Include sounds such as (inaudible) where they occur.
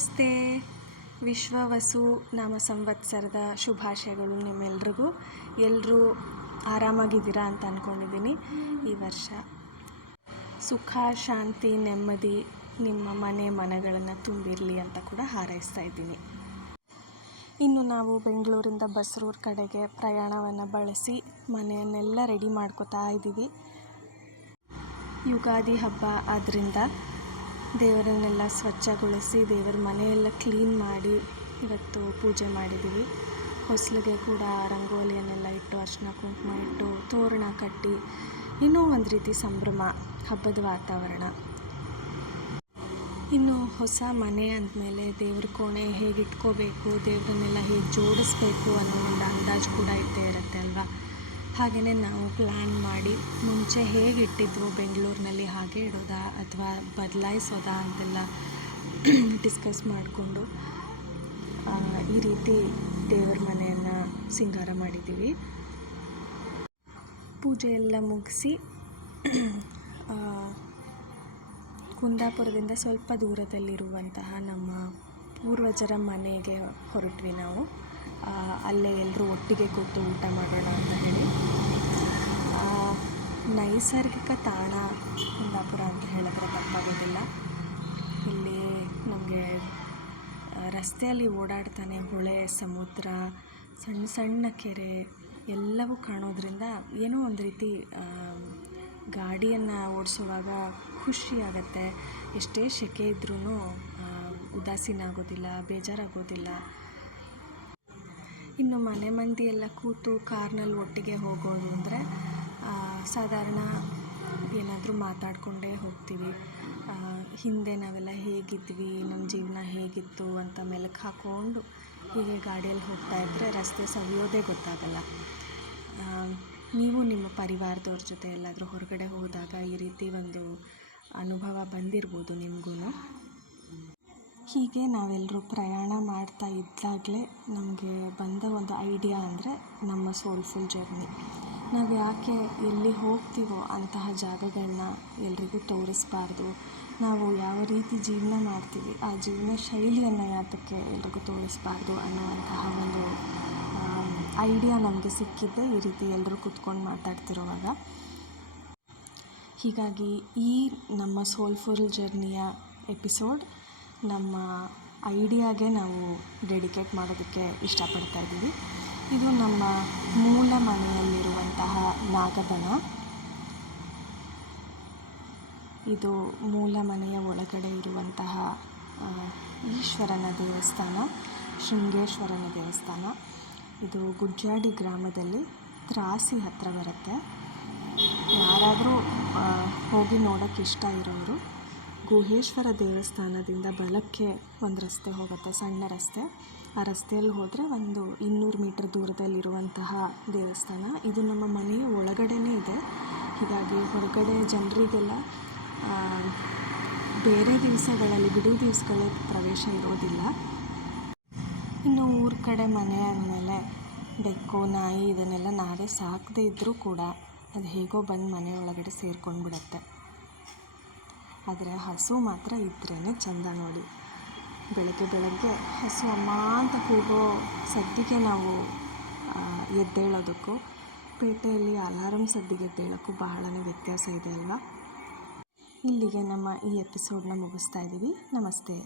ನಮಸ್ತೆ. ವಿಶ್ವ ವಸು ನಾಮ ಸಂವತ್ಸರದ ಶುಭಾಶಯಗಳು ನಿಮ್ಮೆಲ್ರಿಗೂ. ಎಲ್ಲರೂ ಆರಾಮಾಗಿದ್ದೀರಾ ಅಂತ ಅಂದ್ಕೊಂಡಿದ್ದೀನಿ ಈ ವರ್ಷ. ಸುಖ, ಶಾಂತಿ, ನೆಮ್ಮದಿ ನಿಮ್ಮ ಮನೆ ಮನಗಳನ್ನು ತುಂಬಿರಲಿ ಅಂತ ಕೂಡ ಹಾರೈಸ್ತಾ ಇದ್ದೀನಿ. ಇನ್ನು ನಾವು ಬೆಂಗಳೂರಿಂದ ಬಸ್ರೂರು ಕಡೆಗೆ ಪ್ರಯಾಣವನ್ನು ಬಳಸಿ ಮನೆಯನ್ನೆಲ್ಲ ರೆಡಿ ಮಾಡ್ಕೋತಾ ಇದ್ದೀವಿ. ಯುಗಾದಿ ಹಬ್ಬ ಆದ್ದರಿಂದ ದೇವರನ್ನೆಲ್ಲ ಸ್ವಚ್ಛಗೊಳಿಸಿ ದೇವರ ಮನೆಯೆಲ್ಲ ಕ್ಲೀನ್ ಮಾಡಿ ಇವತ್ತು ಪೂಜೆ ಮಾಡಿದ್ದೀವಿ. ಹೊಸ್ಲಿಗೆ ಕೂಡ ರಂಗೋಲಿಯನ್ನೆಲ್ಲ ಇಟ್ಟು ಅರ್ಶಿನ ಕುಂಕುಮ ಇಟ್ಟು, ತೋರಣ ಕಟ್ಟಿ, ಇನ್ನೂ ಒಂದು ರೀತಿ ಸಂಭ್ರಮ, ಹಬ್ಬದ ವಾತಾವರಣ. ಇನ್ನು ಹೊಸ ಮನೆ ಅಂದಮೇಲೆ ದೇವ್ರ ಕೋಣೆ ಹೇಗೆ ಇಟ್ಕೋಬೇಕು ದೇವರನ್ನೆಲ್ಲ ಹೇಗೆ ಜೋಡಿಸ್ಬೇಕು ಅನ್ನೋ ಒಂದು ಅಂದಾಜು ಕೂಡ ಇದ್ದೇ ಇರುತ್ತೆ ಅಲ್ವಾ? ಹಾಗೆಯೇ ನಾವು ಪ್ಲ್ಯಾನ್ ಮಾಡಿ ಮುಂಚೆ ಹೇಗೆ ಇಟ್ಟಿದ್ವು ಬೆಂಗಳೂರಿನಲ್ಲಿ ಹಾಗೆ ಇಡೋದಾ ಅಥವಾ ಬದಲಾಯಿಸೋದಾ ಅಂತೆಲ್ಲ (clears throat) ಡಿಸ್ಕಸ್ ಮಾಡಿಕೊಂಡು ಈ ರೀತಿ ದೇವರ ಮನೆಯನ್ನು ಸಿಂಗಾರ ಮಾಡಿದ್ದೀವಿ. ಪೂಜೆ ಎಲ್ಲ ಮುಗಿಸಿ ಕುಂದಾಪುರದಿಂದ ಸ್ವಲ್ಪ ದೂರದಲ್ಲಿರುವಂತಹ ನಮ್ಮ ಪೂರ್ವಜರ ಮನೆಗೆ ಹೊರಟ್ವಿ ನಾವು. ಅಲ್ಲೇ ಎಲ್ಲರೂ ಒಟ್ಟಿಗೆ ಕೂತು ಊಟ ಮಾಡೋಣ ಅಂತ ಹೇಳಿ. ನೈಸರ್ಗಿಕ ತಾಣ ಕುಂದಾಪುರ ಅಂತ ಹೇಳಿದ್ರೆ ತಪ್ಪಾಗೋದಿಲ್ಲ. ಇಲ್ಲಿ ನಮಗೆ ರಸ್ತೆಯಲ್ಲಿ ಓಡಾಡ್ತಾನೆ ಹೊಳೆ, ಸಮುದ್ರ, ಸಣ್ಣ ಸಣ್ಣ ಕೆರೆ ಎಲ್ಲವೂ ಕಾಣೋದ್ರಿಂದ ಏನೋ ಒಂದು ರೀತಿ ಗಾಡಿಯನ್ನು ಓಡಿಸುವಾಗ ಖುಷಿ ಆಗುತ್ತೆ. ಎಷ್ಟೇ ಸೆಕೆ ಇದ್ರೂ ಉದಾಸೀನ ಆಗೋದಿಲ್ಲ, ಬೇಜಾರಾಗೋದಿಲ್ಲ. ಇನ್ನು ಮನೆ ಮಂದಿ ಎಲ್ಲ ಕೂತು ಕಾರ್ನಲ್ಲಿ ಒಟ್ಟಿಗೆ ಹೋಗೋದು ಅಂದರೆ ಸಾಧಾರಣ ಏನಾದರೂ ಮಾತಾಡಿಕೊಂಡೇ ಹೋಗ್ತೀವಿ. ಹಿಂದೆ ನಾವೆಲ್ಲ ಹೇಗಿದ್ವಿ, ನಮ್ಮ ಜೀವನ ಹೇಗಿತ್ತು ಅಂತ ಮೆಲುಕು ಹಾಕ್ಕೊಂಡು ಹೀಗೆ ಗಾಡಿಯಲ್ಲಿ ಹೋಗ್ತಾ ಇದ್ದರೆ ರಸ್ತೆ ಸವಿಯೋದೇ ಗೊತ್ತಾಗಲ್ಲ. ನೀವು ನಿಮ್ಮ ಪರಿವಾರದವ್ರ ಜೊತೆ ಎಲ್ಲಾದರೂ ಹೊರಗಡೆ ಹೋದಾಗ ಈ ರೀತಿ ಒಂದು ಅನುಭವ ಬಂದಿರ್ಬೋದು ನಿಮಗೂ ಹೀಗೆ ನಾವೆಲ್ಲರೂ ಪ್ರಯಾಣ ಮಾಡ್ತಾ ಇದ್ದಾಗಲೇ ನಮಗೆ ಬಂದ ಒಂದು ಐಡಿಯಾ ಅಂದರೆ ನಮ್ಮ ಸೋಲ್ಫುಲ್ ಜರ್ನಿ. ನಾವು ಯಾಕೆ ಎಲ್ಲಿ ಹೋಗ್ತೀವೋ ಅಂತಹ ಜಾಗಗಳನ್ನ ಎಲ್ರಿಗೂ ತೋರಿಸ್ಬಾರ್ದು. ನಾವು ಯಾವ ರೀತಿ ಜೀವನ ಮಾಡ್ತೀವಿ, ಆ ಜೀವನ ಶೈಲಿಯನ್ನು ಯಾತಕ್ಕೆ ಎಲ್ರಿಗೂ ತೋರಿಸ್ಬಾರ್ದು ಅನ್ನುವಂತಹ ಒಂದು ಐಡಿಯಾ ನಮಗೆ ಸಿಕ್ಕಿದ್ದೆ ಈ ರೀತಿ ಎಲ್ಲರೂ ಕೂತ್ಕೊಂಡು ಮಾತಾಡ್ತಿರುವಾಗ. ಹೀಗಾಗಿ ಈ ನಮ್ಮ ಸೋಲ್ಫುಲ್ ಜರ್ನಿಯ ಎಪಿಸೋಡ್ ನಮ್ಮ ಐಡಿಯಾಗೆ ನಾವು ಡೆಡಿಕೇಟ್ ಮಾಡೋದಕ್ಕೆ ಇಷ್ಟಪಡ್ತಾ ಇದ್ದೀವಿ. ಇದು ನಮ್ಮ ಮೂಲ ಮನೆಯಲ್ಲಿರುವಂತಹ ನಾಗಬನ. ಇದು ಮೂಲ ಮನೆಯ ಒಳಗಡೆ ಇರುವಂತಹ ಈಶ್ವರನ ದೇವಸ್ಥಾನ, ಶೃಂಗೇಶ್ವರನ ದೇವಸ್ಥಾನ. ಇದು ಗುಜ್ಜಾಡಿ ಗ್ರಾಮದಲ್ಲಿ ತ್ರಾಸಿ ಹತ್ರ ಬರುತ್ತೆ. ಯಾರಾದರೂ ಹೋಗಿ ನೋಡೋಕ್ಕೆ ಇಷ್ಟ ಇರೋರು ಗುಹೇಶ್ವರ ದೇವಸ್ಥಾನದಿಂದ ಬಲಕ್ಕೆ ಒಂದು ರಸ್ತೆ ಹೋಗುತ್ತೆ, ಸಣ್ಣ ರಸ್ತೆ. ಆ ರಸ್ತೆಯಲ್ಲಿ ಹೋದರೆ ಒಂದು ಇನ್ನೂರು ಮೀಟರ್ ದೂರದಲ್ಲಿರುವಂತಹ ದೇವಸ್ಥಾನ. ಇದು ನಮ್ಮ ಮನೆಯ ಒಳಗಡೆನೇ ಇದೆ. ಹೀಗಾಗಿ ಹೊರಗಡೆ ಜನರಿಗೆಲ್ಲ ಬೇರೆ ದಿವಸಗಳಲ್ಲಿ, ಬಿಡು ದಿವಸಗಳೇ ಪ್ರವೇಶ ಇರೋದಿಲ್ಲ. ಇನ್ನು ಊರ ಕಡೆ ಮನೆ ಆದಮೇಲೆ ಬೆಕ್ಕು, ನಾಯಿ ಇದನ್ನೆಲ್ಲ ನಾವೇ ಸಾಕದೇ ಇದ್ದರೂ ಕೂಡ ಅದು ಹೇಗೋ ಬಂದು ಮನೆ ಒಳಗಡೆ ಸೇರ್ಕೊಂಡು ಬಿಡುತ್ತೆ ಆದರೆ ಹಸು ಮಾತ್ರ ಇದ್ರೇ ಚಂದ ನೋಡಿ. ಬೆಳಗ್ಗೆ ಬೆಳಗ್ಗೆ ಹಸು ಅಮ್ಮ ಅಂತ ಕೂಗೋ ಸದ್ದಿಗೆ ನಾವು ಎದ್ದೇಳೋದಕ್ಕೂ, ಪೇಟೆಯಲ್ಲಿ ಅಲಾರಂ ಸದ್ದಿಗೆ ಎದ್ದೇಳೋಕ್ಕೂ ಬಹಳನೇ ವ್ಯತ್ಯಾಸ ಇದೆ ಅಲ್ವಾ? ಇಲ್ಲಿಗೆ ನಮ್ಮ ಈ ಎಪಿಸೋಡ್ನ ಮುಗಿಸ್ತಾ ಇದ್ದೀವಿ. ನಮಸ್ತೆ.